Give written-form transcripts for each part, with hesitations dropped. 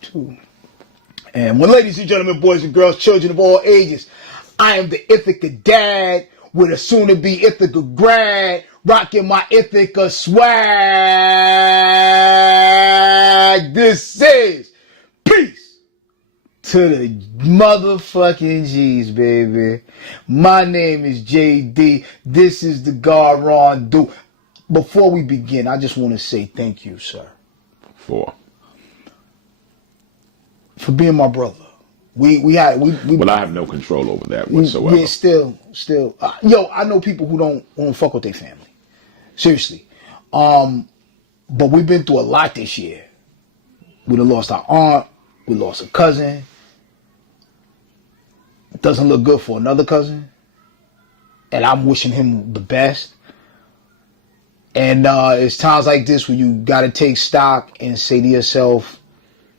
Two. And well, ladies and gentlemen, boys and girls, children of all ages, I am the Ithaca dad with a soon-to-be Ithaca grad, rocking my Ithaca swag. This is peace to the motherfucking G's, baby. My name is JD. This is the Garon Do. Before we begin, I just want to say thank you, sir. For being my brother. Well, I have no control over that whatsoever. Yeah, still. Yo, I know people who don't fuck with their family. Seriously. But we've been through a lot this year. We done lost our aunt. We lost a cousin. It doesn't look good for another cousin. And I'm wishing him the best. And it's times like this where you got to take stock and say to yourself,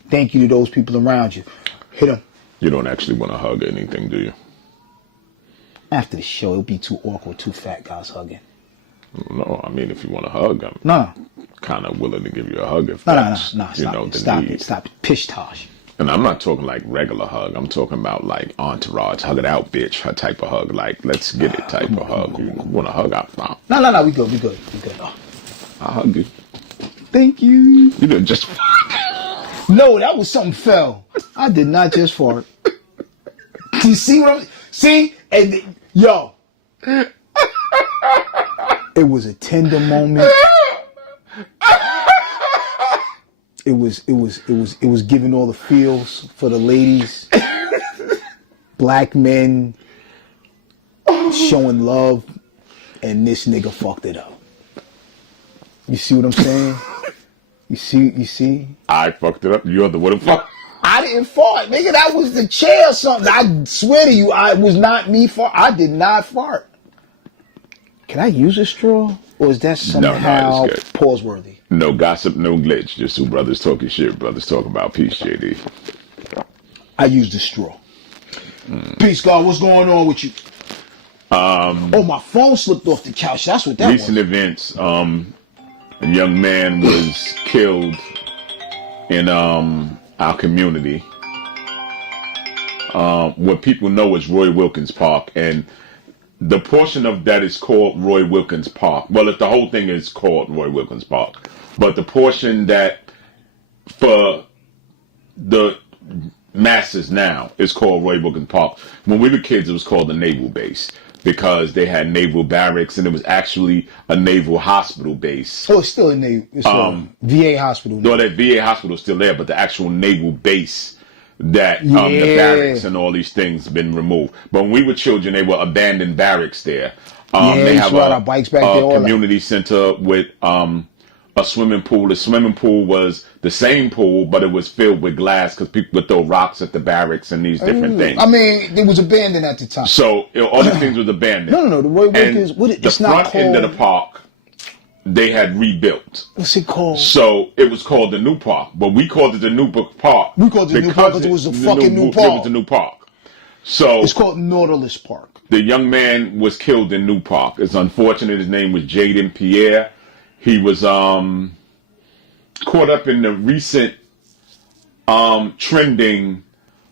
thank you to those people around you. Hit them. You don't actually want to hug anything, do you? After the show, it'll be too awkward, two fat guys hugging. No, I mean, if you want to hug, I'm kind of willing to give you a hug if that's, no, stop it. Pish tosh. And I'm not talking like regular hug. I'm talking about like entourage, hug it out, bitch, her type of hug. Like, let's get it type of hug. You want to hug out? No, we good. I'll hug you. Thank you. You didn't just... No, that was something fell. I did not just fart. You see what I'm... See? And yo. It was a tender moment. It was giving all the feels for the ladies. Black men showing love, and this nigga fucked it up. You see what I'm saying? You see? I fucked it up. You're the what the fuck? I didn't fart, nigga. That was the chair or something. I swear to you, I was not me fart. I did not fart. Can I use a straw? Or is that somehow pause-worthy? No gossip, no glitch. Just two brothers talking shit. Brothers talking about peace, JD. I used a straw. Peace, God. What's going on with you? Oh, my phone slipped off the couch. That's what that was. Recent events. A young man was killed in our community. What people know is Roy Wilkins Park, and the portion of that is called Roy Wilkins Park. Well, if the whole thing is called Roy Wilkins Park, but the portion that for the masses now is called Roy Wilkins Park. When we were kids, it was called the Naval Base, because they had naval barracks, and it was actually a naval hospital base. Oh, it's still a naval. It's a VA hospital. No, that VA hospital is still there, but the actual naval base that the barracks and all these things have been removed. But when we were children, they were abandoned barracks there. They have our bikes back there, community center with a swimming pool. The swimming pool was the same pool, but it was filled with glass because people would throw rocks at the barracks and these different things. I mean, it was abandoned at the time. So all these things was abandoned. No. The Roy Wilkins, the front end of the park, they had rebuilt. What's it called? So it was called the New Park, but we called it the New Park. We called it the New Park because it was a fucking new park. It was the New Park. So it's called Nautilus Park. The young man was killed in New Park. It's unfortunate. His name was Jaden Pierre. He was caught up in the recent trending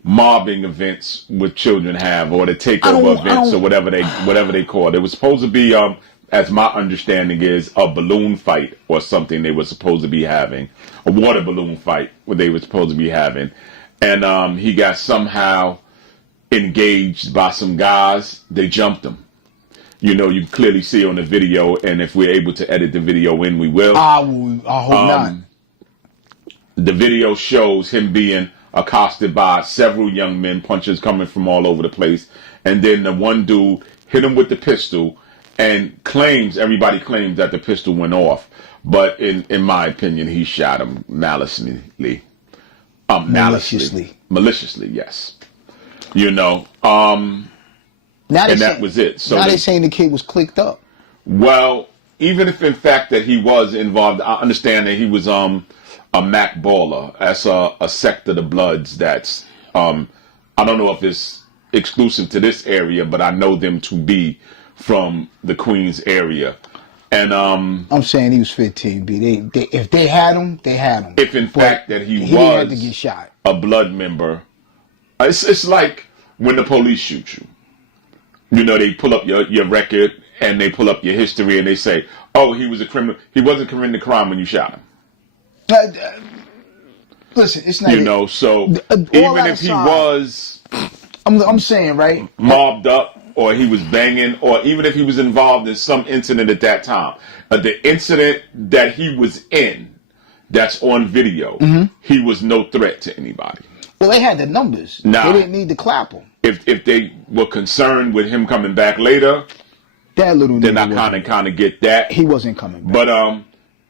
mobbing events with children have, or the takeover events, or whatever they call it. It was supposed to be, as my understanding is, a balloon fight or something they were supposed to be having, a water balloon fight what they were supposed to be having, and he got somehow engaged by some guys. They jumped him. You know, you clearly see on the video, and if we're able to edit the video in, we will. I hope not. The video shows him being accosted by several young men, punches coming from all over the place, and then the one dude hit him with the pistol, and everybody claims that the pistol went off, but in my opinion, he shot him maliciously. Maliciously, yes. You know, and that was it. So now they're saying the kid was clicked up. Well, even if in fact that he was involved, I understand that he was a Mac baller. That's a sect of the Bloods that's I don't know if it's exclusive to this area, but I know them to be from the Queens area. And I'm saying he was 15, B. If they had him, they had him. If in fact that he had to get shot. a blood member. It's like when the police shoot you. You know, they pull up your record and they pull up your history and they say, "Oh, he was a criminal. He wasn't committing a crime when you shot him." Listen, it's not. You know, so even if he was, I'm saying, right, mobbed up, or he was banging, or even if he was involved in some incident at that time, the incident that he was in, that's on video, he was no threat to anybody. Well, they had the numbers. Nah. They didn't need to clap him. If they were concerned with him coming back later, That little then nigga I kind of get that. he wasn't coming back. But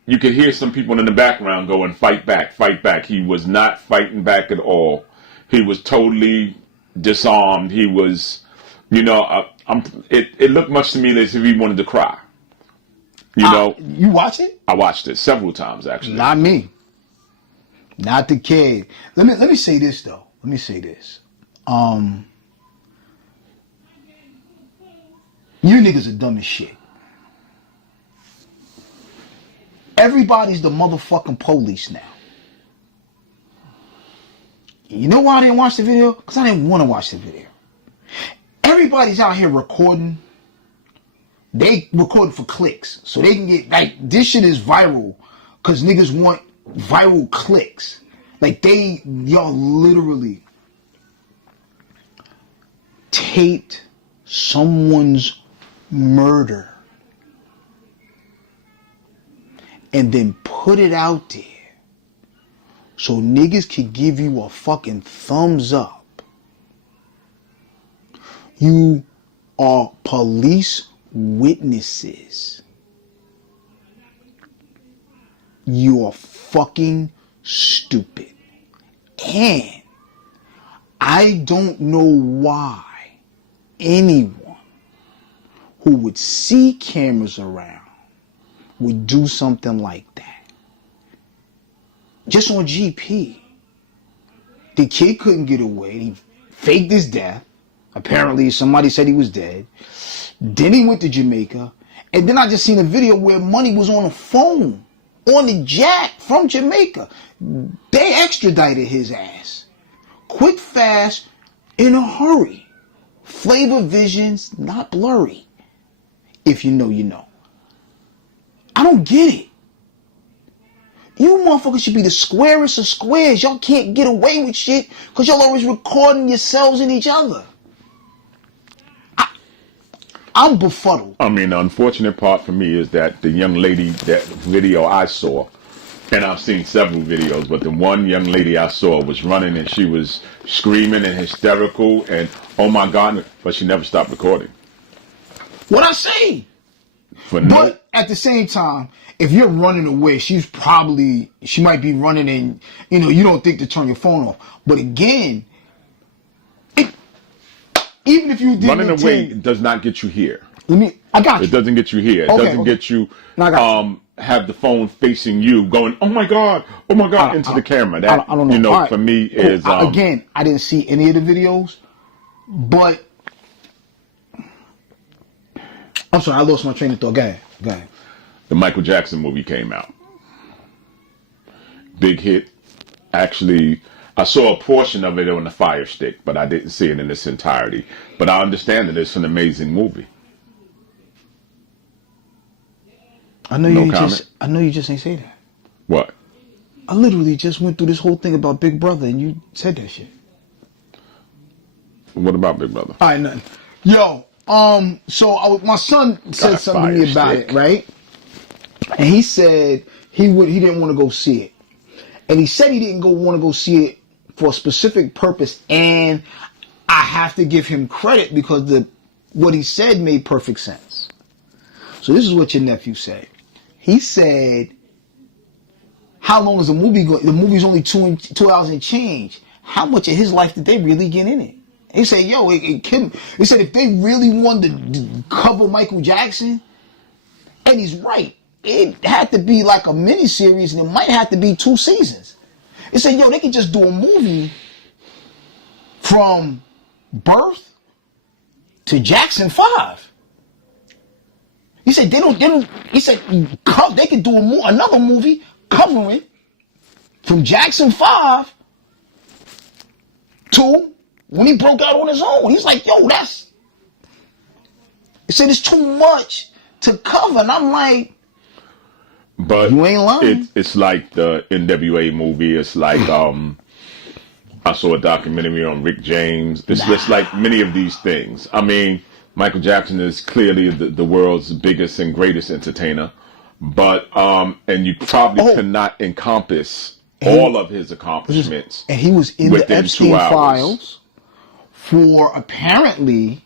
you could hear some people in the background going, "Fight back, fight back." He was not fighting back at all. He was totally disarmed. He was, you know, it looked much to me as if he wanted to cry. You know, you watch it? I watched it several times actually. Not me. Not the kid. Let me say this though. Let me say this. You niggas are dumb as shit. Everybody's the motherfucking police now. You know why I didn't watch the video? Because I didn't want to watch the video. Everybody's out here recording. They record for clicks. So they can get, like, this shit is viral. Because niggas want viral clicks. Like, y'all literally taped someone's murder and then put it out there so niggas can give you a fucking thumbs up. You are police witnesses. You are fucking stupid. And I don't know why anyone who would see cameras around would do something like that. Just on GP. The kid couldn't get away. He faked his death. Apparently somebody said he was dead. Then he went to Jamaica. And then I just seen a video where money was on the phone, on the jack from Jamaica. They extradited his ass. Quick, fast, in a hurry. Flavor visions, not blurry. If you know, you know. I don't get it. You motherfuckers should be the squarest of squares. Y'all can't get away with shit because y'all always recording yourselves and each other. I'm befuddled. I mean, the unfortunate part for me is that the young lady, that video I saw, and I've seen several videos, but the one young lady I saw was running and she was screaming and hysterical and, oh my God, but she never stopped recording. What I say? But at the same time, if you're running away, she might be running and, you know, you don't think to turn your phone off. But again, even if you did running away does not get you here. I got you. It doesn't get you here. It doesn't get you have the phone facing you going, oh my God, into the camera. That, I don't know. You know, for me is... again, I didn't see any of the videos, but... I'm sorry, I lost my train of thought. Go ahead. The Michael Jackson movie came out. Big hit. Actually, I saw a portion of it on the Fire Stick, but I didn't see it in its entirety. But I understand that it's an amazing movie. I know you just ain't say that. What? I literally just went through this whole thing about Big Brother and you said that shit. What about Big Brother? All right, nothing. Yo, so my son said something to me about it, right? And he said he didn't want to go see it. And he said he didn't want to go see it for a specific purpose. And I have to give him credit because what he said made perfect sense. So this is what your nephew said. He said, how long is the movie going? The movie's only 2 hours and change. How much of his life did they really get in it? He said, yo, he said if they really wanted to cover Michael Jackson, and he's right, it had to be like a miniseries and it might have to be 2 seasons. He said, yo, they could just do a movie from birth to Jackson 5. He said he said they could do another movie covering from Jackson 5 Two, when he broke out on his own, he's like, yo, he said it's too much to cover. And I'm like, but you ain't lying. It's like the NWA movie. It's like I saw a documentary on Rick James. It's just like many of these things. I mean, Michael Jackson is clearly the world's biggest and greatest entertainer, but and you probably cannot encompass all of his accomplishments. And he was in the within 2 Epstein hours. files for apparently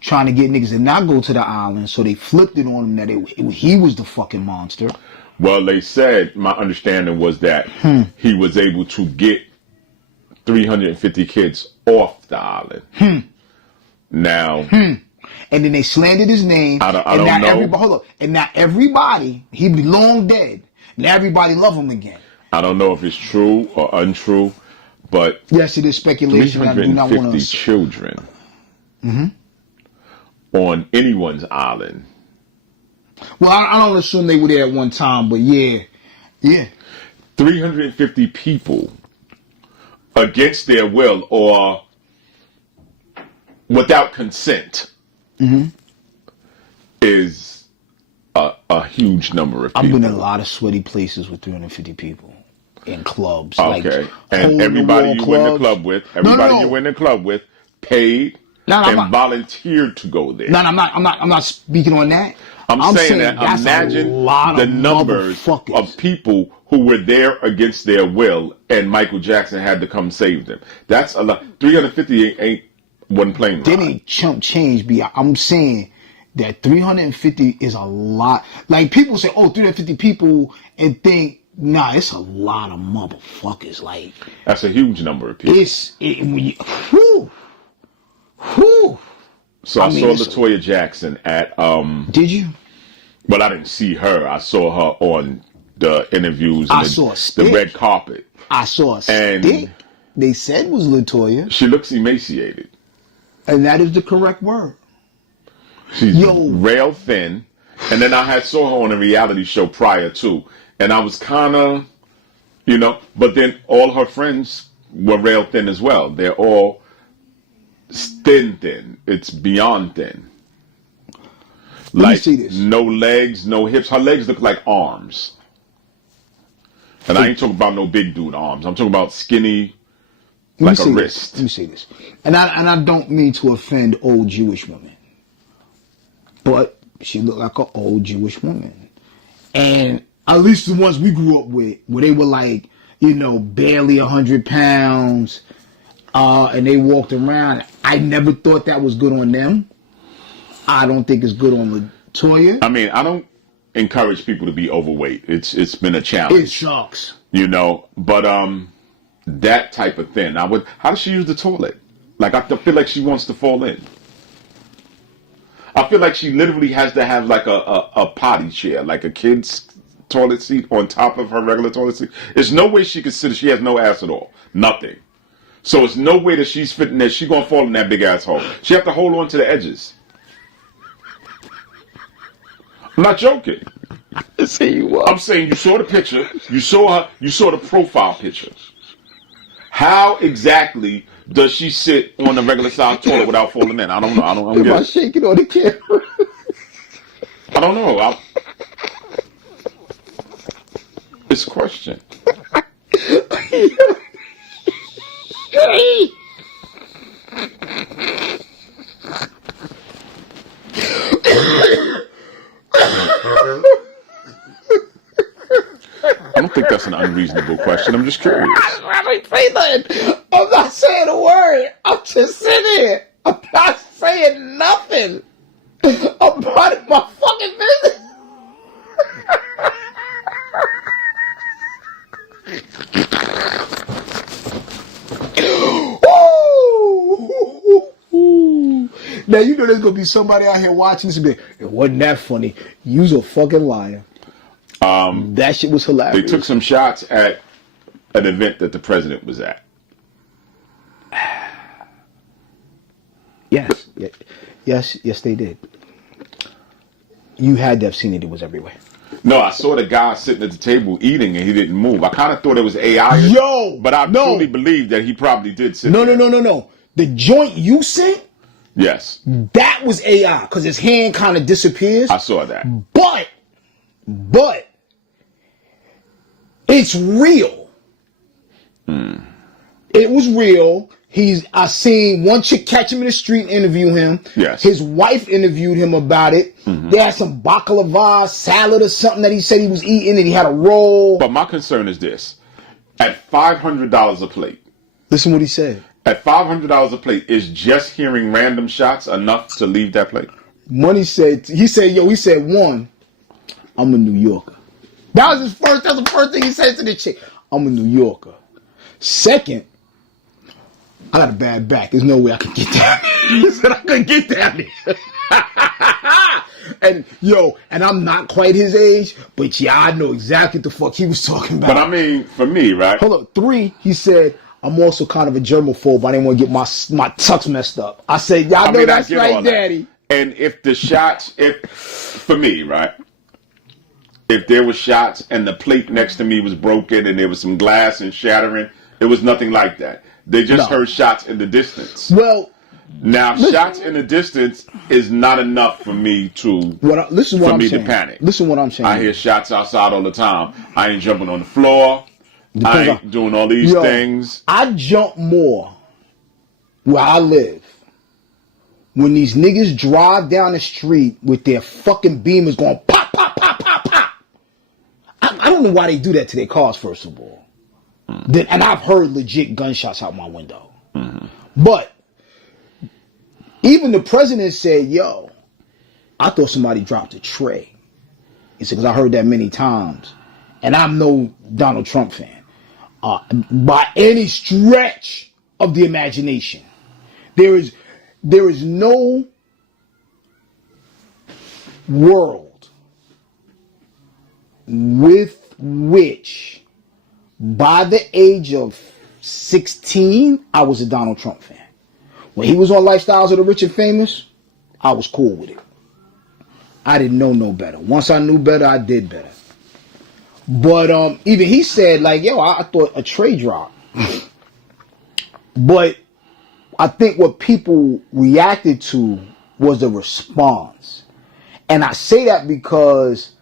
trying to get niggas to not go to the island, so they flipped it on him that he was the fucking monster. Well, they said, my understanding was that he was able to get 350 kids off the island. Now, and then they slandered his name. I don't know. Everybody, hold up. And now everybody, he be long dead. Now everybody love him again. I don't know if it's true or untrue, but yes, it is speculation. I do not want 350 to. children on anyone's island. Well, I don't assume they were there at one time, but yeah. 350 people against their will or without consent is a huge number of people. I've been in a lot of sweaty places with 350 people in clubs. Okay, like and everybody you went to club with, paid and volunteered to go there. No, I'm not speaking on that. I'm saying that imagine the numbers of people who were there against their will, and Michael Jackson had to come save them. That's a lot. 350 ain't one plane ride. They ain't chump change. I'm saying that 350 is a lot. Like people say, 350 people, and think, nah, it's a lot of motherfuckers. Like that's a huge number of people. So I saw LaToya Jackson at Did you? Well, I didn't see her. I saw her on the interviews and the red carpet. I saw a stick. They said was LaToya. She looks emaciated. And that is the correct word. She's rail thin. And then I saw her on a reality show prior to. And I was kind of, but then all her friends were rail thin as well. They're all thin. It's beyond thin. Like no legs, no hips. Her legs look like arms. And I ain't talking about no big dude arms. I'm talking about skinny, like a wrist. Let me say this. And I don't mean to offend old Jewish women. But she looked like an old Jewish woman. And at least the ones we grew up with, where they were like, barely 100 pounds, and they walked around. I never thought that was good on them. I don't think it's good on LaToya. I mean, I don't encourage people to be overweight. It's been a challenge. It sucks. But that type of thing. How does she use the toilet? Like, I feel like she wants to fall in. I feel like she literally has to have like a potty chair, like a kid's toilet seat on top of her regular toilet seat. There's no way she could sit. She has no ass at all. Nothing. So it's no way that she's fitting there. She's going to fall in that big ass hole. She have to hold on to the edges. I'm not joking. I'm saying you saw the picture. You saw her. You saw the profile picture. How exactly does she sit on a regular size toilet without falling in? I don't know. I don't get it. Shaking on the camera. I don't know. It's a question. I don't think that's an unreasonable question. I'm just curious. I ain't saying nothing. I'm not saying a word. I'm just sitting here. I'm not saying nothing. I'm minding my fucking business. Now you know there's gonna be somebody out here watching this and be like, it wasn't that funny. You's a fucking liar. That shit was hilarious. They took some shots at an event that the president was at. Yes, they did. You had to have seen it. It was everywhere. No, I saw the guy sitting at the table eating and he didn't move. I kind of thought it was AI. Yo, but I no. truly believe that he probably did sit No, there. no. The joint you sent, Yes, that was AI because his hand kind of disappears. I saw that. But it's real. It was real. I seen one chick catch him in the street and interview him. Yes. His wife interviewed him about it. They had some baklava salad or something that he said he was eating, and he had a roll. But my concern is this: at $500 a plate. Listen what he said. At $500 a plate, is just hearing random shots enough to leave that plate? He said, one, I'm a New Yorker. That's the first thing he said to the chick. I'm a New Yorker. Second, I got a bad back. There's no way I can get down there. He said I couldn't get down there. and I'm not quite his age, but yeah, I know exactly what the fuck he was talking about. But I mean, for me, right? Hold up. 3, he said, I'm also kind of a germaphobe. I didn't want to get my tux messed up. I said, y'all know that's right, Daddy. And if the shots, for me, right? If there was shots and the plate next to me was broken and there was some glass and shattering, it was nothing like that. They just heard shots in the distance. Well, now shots in the distance is not enough for me to to panic. Listen what I'm saying. I hear shots outside all the time. I ain't jumping on the floor. I ain't doing all these things. I jump more where I live when these niggas drive down the street with their fucking Beamers going pop, pop, pop, pop, pop. I don't know why they do that to their cars, first of all. And I've heard legit gunshots out my window. But even the president said, yo, I thought somebody dropped a tray. He said, because I heard that many times. And I'm no Donald Trump fan. By any stretch of the imagination. There is no world with which, by the age of 16, I was a Donald Trump fan. When he was on Lifestyles of the Rich and Famous, I was cool with it. I didn't know no better. Once I knew better, I did better. But even he said, like, yo, I thought a tray drop. But I think what people reacted to was the response. And I say that because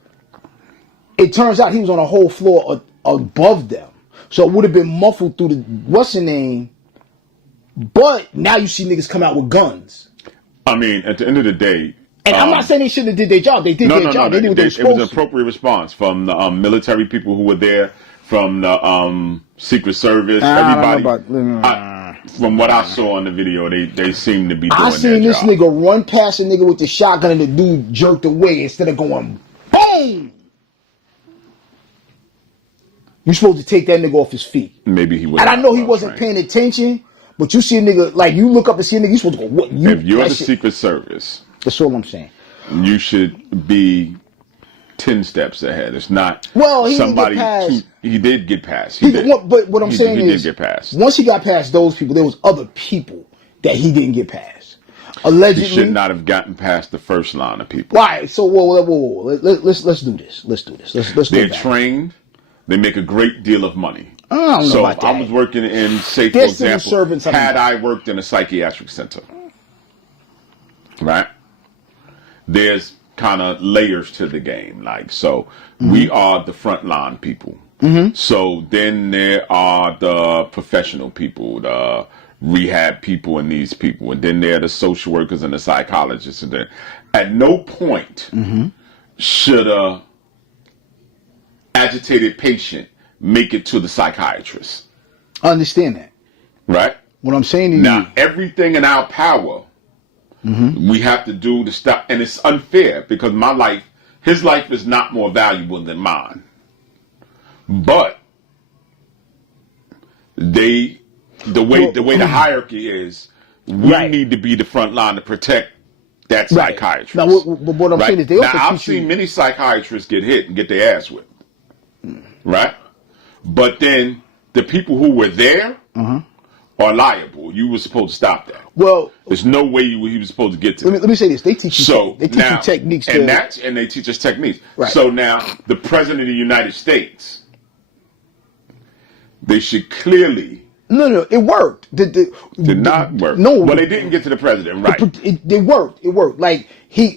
it turns out he was on a whole floor above them. So it would have been muffled through the, what's the name? But now you see niggas come out with guns. I mean, at the end of the day. And I'm not saying they shouldn't have did their job. They did their job. They did what they were supposed to. It was an appropriate response from the military people who were there, from the Secret Service, everybody. From what I saw in the video, they seem to be doing their job. I seen this nigga run past a nigga with the shotgun and the dude jerked away instead of going boom. You're supposed to take that nigga off his feet. Maybe he was. And I know he wasn't paying attention, but you see a nigga, like you look up and see a nigga, you're supposed to go, what? If you're the Secret Service, that's all I'm saying. You should be 10 steps ahead. It's not he somebody. He did get past. But what I'm saying is, did get past. Once he got past those people, there was other people that he didn't get past. Allegedly, he should not have gotten past the first line of people. Why? So whoa. Let's do this. Let's do this. They're trained. They make a great deal of money. I don't know about that. I was working in, say, for example, had I worked in a psychiatric center, right? There's kind of layers to the game. Like, so we are the frontline people. So then there are the professional people, the rehab people and these people. And then there are the social workers and the psychologists. And then at no point should a agitated patient make it to the psychiatrist. I understand that. Right? What I'm saying to you. Now, everything in our power, we have to do to stop. And it's unfair because his life is not more valuable than mine. But the way the hierarchy is, we need to be the front line to protect that psychiatrist. Now, what I'm saying is, I've seen many psychiatrists get hit and get their ass whipped. Right? But then the people who were there are liable. You were supposed to stop that. Well, There's no way he was supposed to get to that. let me say this. They teach you, So you now, techniques. and they teach us techniques. Right. So now, the President of the United States, they should clearly No, it worked. did not work. No. Well, they didn't get to the president, right? It worked. It worked. Like,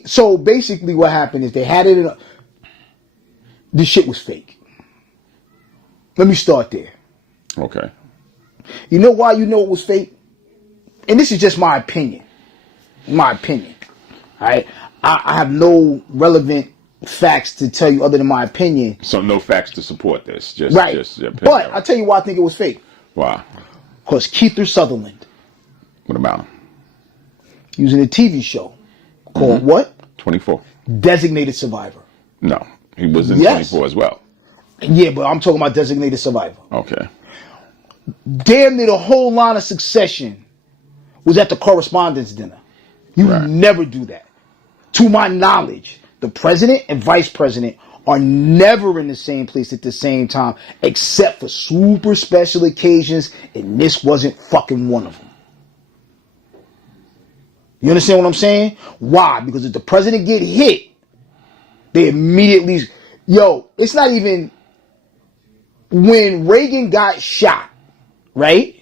so basically what happened is they had it this shit was fake. Let me start there. Okay. You know why you know it was fake? And this is just my opinion. My opinion. All right? I have no relevant facts to tell you other than my opinion. So no facts to support this. Just Right. Just your opinion. But I'll tell you why I think it was fake. Why? Because Kiefer Sutherland, What about him? using a TV show called what? 24. Designated Survivor. No, he was in Yes. 24 as well. Yeah, but I'm talking about Designated Survivor. Okay. Damn near the whole line of Succession was at the correspondence dinner. You Right. never do that. To my knowledge, the president and vice president are never in the same place at the same time, except for super special occasions, and this wasn't fucking one of them. You understand what I'm saying? Why? Because if the president get hit, they immediately... Yo, it's not even... When Reagan got shot, right?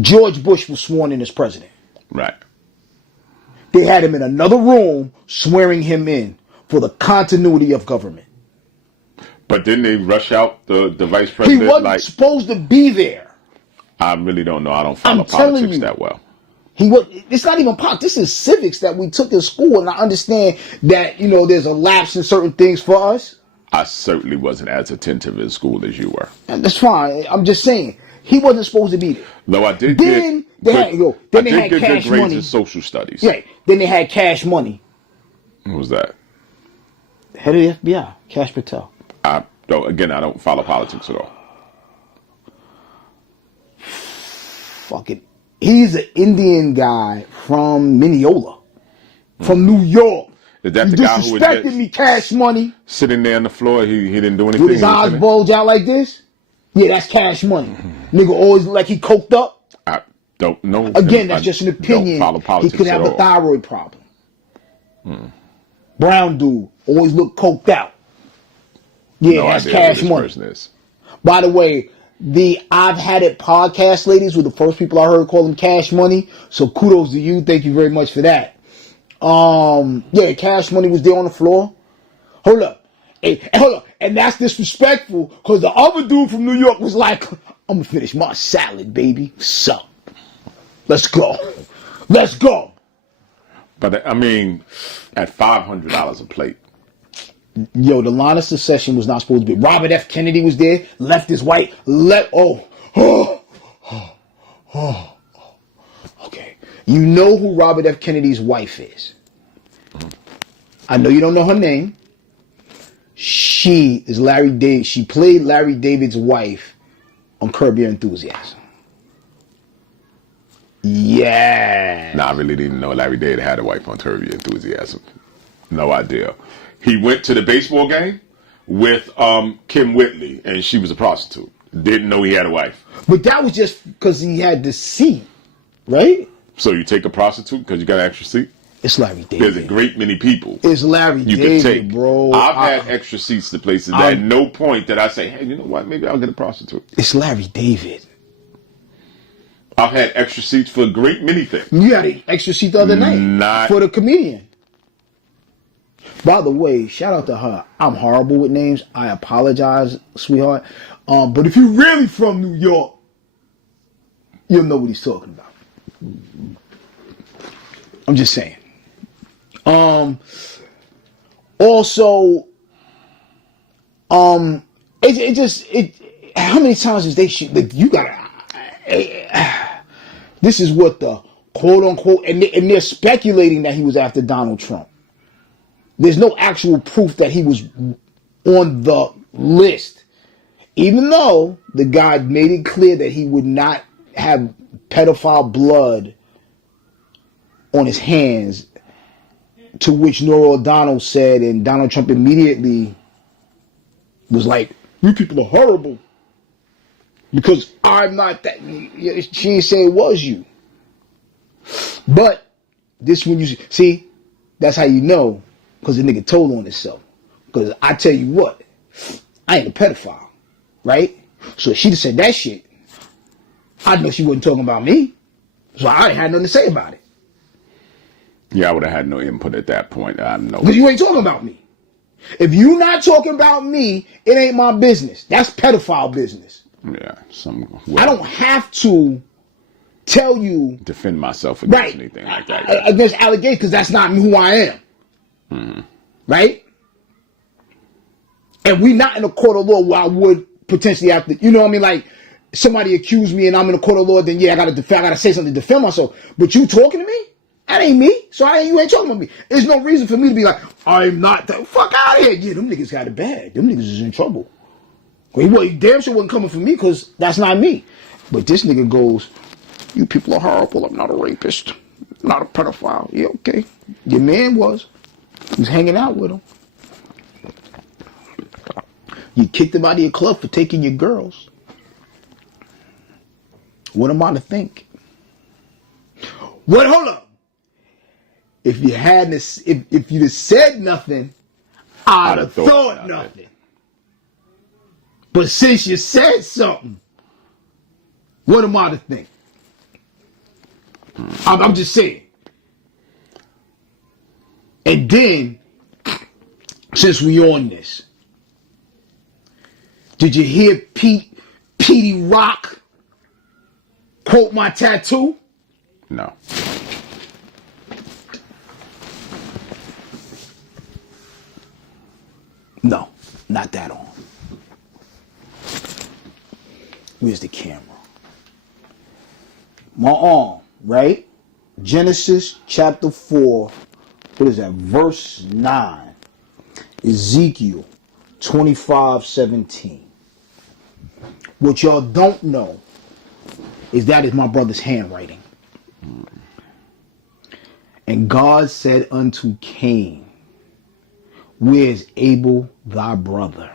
George Bush was sworn in as president. Right. They had him in another room swearing him in for the continuity of government. But didn't they rush out the vice He president? wasn't supposed to be there. I really don't know. I don't follow I'm telling politics you. that well. It's not even politics. This is civics that we took in school, and I understand that, there's a lapse in certain things for us. I certainly wasn't as attentive in school as you were. And that's fine. I'm just saying, he wasn't supposed to be there. Though I did Then get they had good cash grades money. in social studies. Right. Then they had Cash Money. Who was that? Head of the FBI, Cash Patel. I don't follow politics at all. Fucking, he's an Indian guy from Mineola, from New York. Is that You the guy who was disrespected just me, Cash Money, sitting there on the floor? He didn't do anything. with his He was eyes sitting- bulge out like this? Yeah, that's Cash Money. Nigga always look like he coked up. I don't know. Again, that's I just an opinion. Don't follow He politics could have at a all. thyroid problem. Brown dude, always look coked out. Yeah, No that's idea Cash who this Money. person is. By the way, the I've Had It podcast ladies were the first people I heard call them Cash Money. So kudos to you. Thank you very much for that. Yeah, Cash Money was there on the floor. Hold up. Hey, hold up. And that's disrespectful because the other dude from New York was like, I'm going to finish my salad, baby. So, let's go. Let's go. But I mean, at $500 a plate. Yo, the line of Succession was not supposed to be. Robert F. Kennedy was there. Left is white. Okay. You know who Robert F. Kennedy's wife is. I know you don't know her name. She is Larry David. She played Larry David's wife on Curb Your Enthusiasm. Yeah. Nah, I really didn't know Larry David had a wife on Curb Your Enthusiasm. No idea. He went to the baseball game with Kim Whitley, and she was a prostitute. Didn't know he had a wife. But that was just because he had the seat, right? So you take a prostitute because you got an extra seat? It's Larry David. There's a great many people It's Larry you David, can take. bro. I've had extra seats to places. At no point that I say, hey, you know what? Maybe I'll get a prostitute. It's Larry David. I've had extra seats for a great many things. You had an extra seat the other night Not- for the comedian. By the way, shout out to her. I'm horrible with names. I apologize, sweetheart. But if you're really from New York, you'll know what he's talking about. I'm just saying. Also, how many times is they shit? Like, you gotta. This is what the quote unquote, and they're speculating that he was after Donald Trump. There's no actual proof that he was on the list, even though the guy made it clear that he would not have pedophile blood on his hands. To which Norah O'Donnell said, and Donald Trump immediately was like, "You people are horrible." Because I'm not that. She didn't say it was you. But this when you see, that's how you know, because the nigga told on himself. Because I tell you what, I ain't a pedophile, right? So if she'd have said that shit, I'd know she wasn't talking about me. So I ain't had nothing to say about it. Yeah, I would have had no input at that point. I know. Because you ain't talking about me. If you not talking about me, it ain't my business. That's pedophile business. Yeah, I don't have to tell you defend myself against right anything like that. Against allegations, because that's not who I am. Mm-hmm. Right? And we not in a court of law where I would potentially have to, you know what I mean? Like, somebody accused me and I'm in a court of law, then yeah, I gotta say something to defend myself. But you talking to me? That ain't me. So you ain't talking about me. There's no reason for me to be like, I'm not the fuck out of here. Yeah, them niggas got it bad. Them niggas is in trouble. Well, he damn sure wasn't coming for me because that's not me. But this nigga goes, you people are horrible. I'm not a rapist. I'm not a pedophile. Yeah, okay. Your man was. He was hanging out with him. You kicked him out of your club for taking your girls. What am I to think? What? Hold up. If you hadn't, if you'd have said nothing, I'd have thought nothing. But since you said something, what am I to think? I'm just saying. And then, since we on this, did you hear Petey Rock quote my tattoo? No. No, not that on. Where's the camera? My arm, right? Genesis chapter 4, what is that? Verse 9. Ezekiel 25:17. What y'all don't know is that is my brother's handwriting. And God said unto Cain, where is Abel thy brother?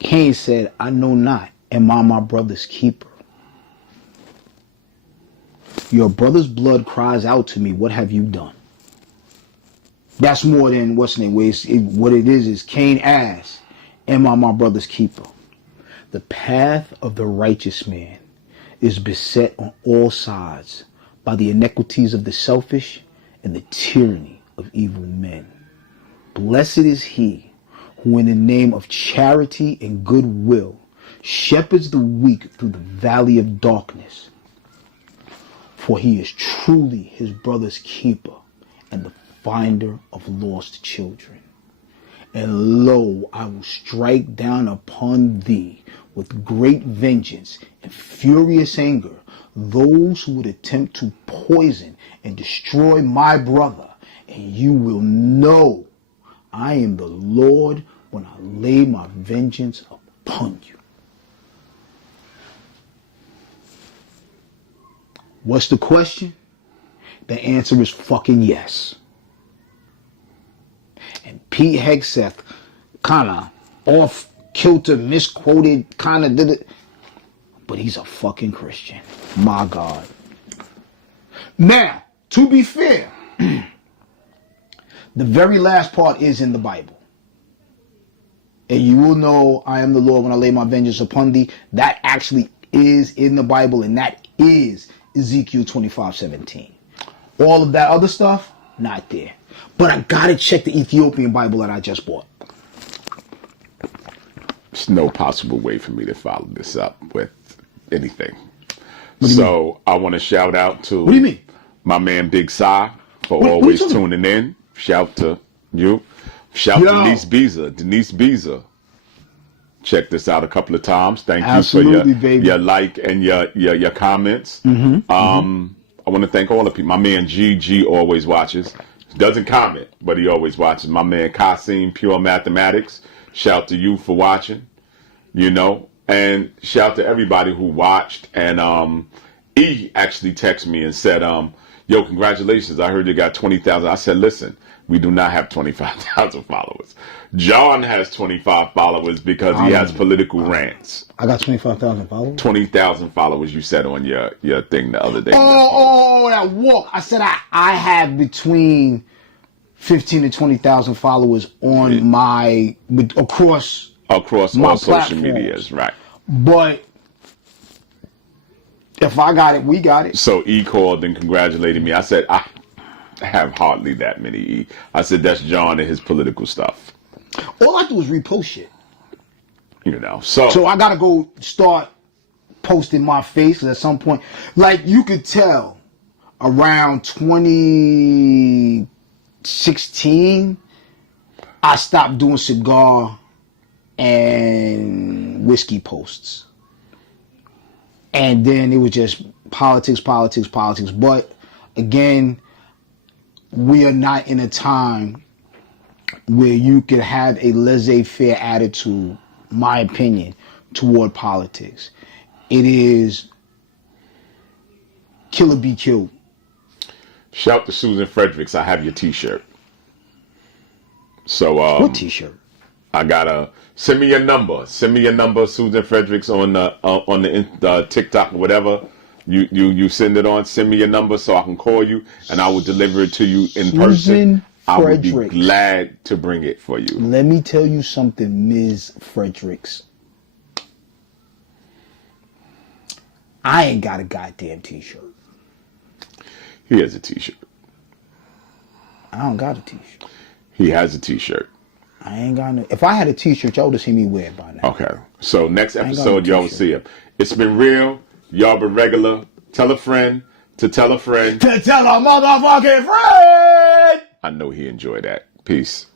Cain said, I know not. Am I my brother's keeper? Your brother's blood cries out to me. What have you done? That's more than what's the name. What it is Cain asked, am I my brother's keeper? The path of the righteous man is beset on all sides by the iniquities of the selfish and the tyranny of evil men. Blessed is he who in the name of charity and goodwill shepherds the weak through the valley of darkness. For he is truly his brother's keeper and the finder of lost children. And lo, I will strike down upon thee with great vengeance and furious anger those who would attempt to poison and destroy my brother. And you will know I am the Lord when I lay my vengeance upon you. What's the question? The answer is fucking yes. And Pete Hegseth kind of off kilter, misquoted, kind of did it. But he's a fucking Christian. My God. Now, to be fair, the very last part is in the Bible. And you will know I am the Lord when I lay my vengeance upon thee. That actually is in the Bible, and that is Ezekiel 25:17. All of that other stuff, not there. But I gotta check the Ethiopian Bible that I just bought. There's no possible way for me to follow this up with anything. So I want to shout out to what do you mean? My man Big Si for always tuning in. Shout to you. Shout to Denise Beezer. Check this out a couple of times. Thank you for your like and your comments. I want to thank all the people. My man GG always watches. Doesn't comment, but he always watches. My man Kasim, Pure Mathematics. Shout to you for watching. You know, and shout to everybody who watched. And he actually texted me and said, yo, congratulations. I heard you got 20,000. I said, listen, We do not have 25,000 followers. John has 25 followers because he has political rants. I got 25,000 followers. 20,000 followers you said on your thing the other day. Oh, that walk. I said I have between 15 to 20,000 followers on my across my all social medias, right? But if I got it, we got it. So E called and congratulated me. I said I have hardly that many E. I said that's John and his political stuff. All I do is repost shit. You know, so I gotta go start posting my face at some point. Like you could tell around 2016, I stopped doing cigar and whiskey posts. And then it was just politics. But again, we are not in a time where you could have a laissez-faire attitude, my opinion, toward politics. It is kill or be killed. Shout to Susan Fredericks. I have your T-shirt. So what T-shirt? I gotta send me your number. Send me your number, Susan Fredericks, on the TikTok or whatever. You send it on. Send me your number so I can call you and I will deliver it to you in person. I would be glad to bring it for you. Let me tell you something, Ms. Fredericks. I ain't got a goddamn T-shirt. He has a T-shirt. I don't got a T-shirt. He has a T-shirt. I ain't got no. If I had a T-shirt, y'all would have seen me wear it by now. Okay. So next episode, y'all will see him. It's been real. Y'all been regular. Tell a friend to tell a friend to tell a motherfucking friend. I know he enjoyed that. Peace.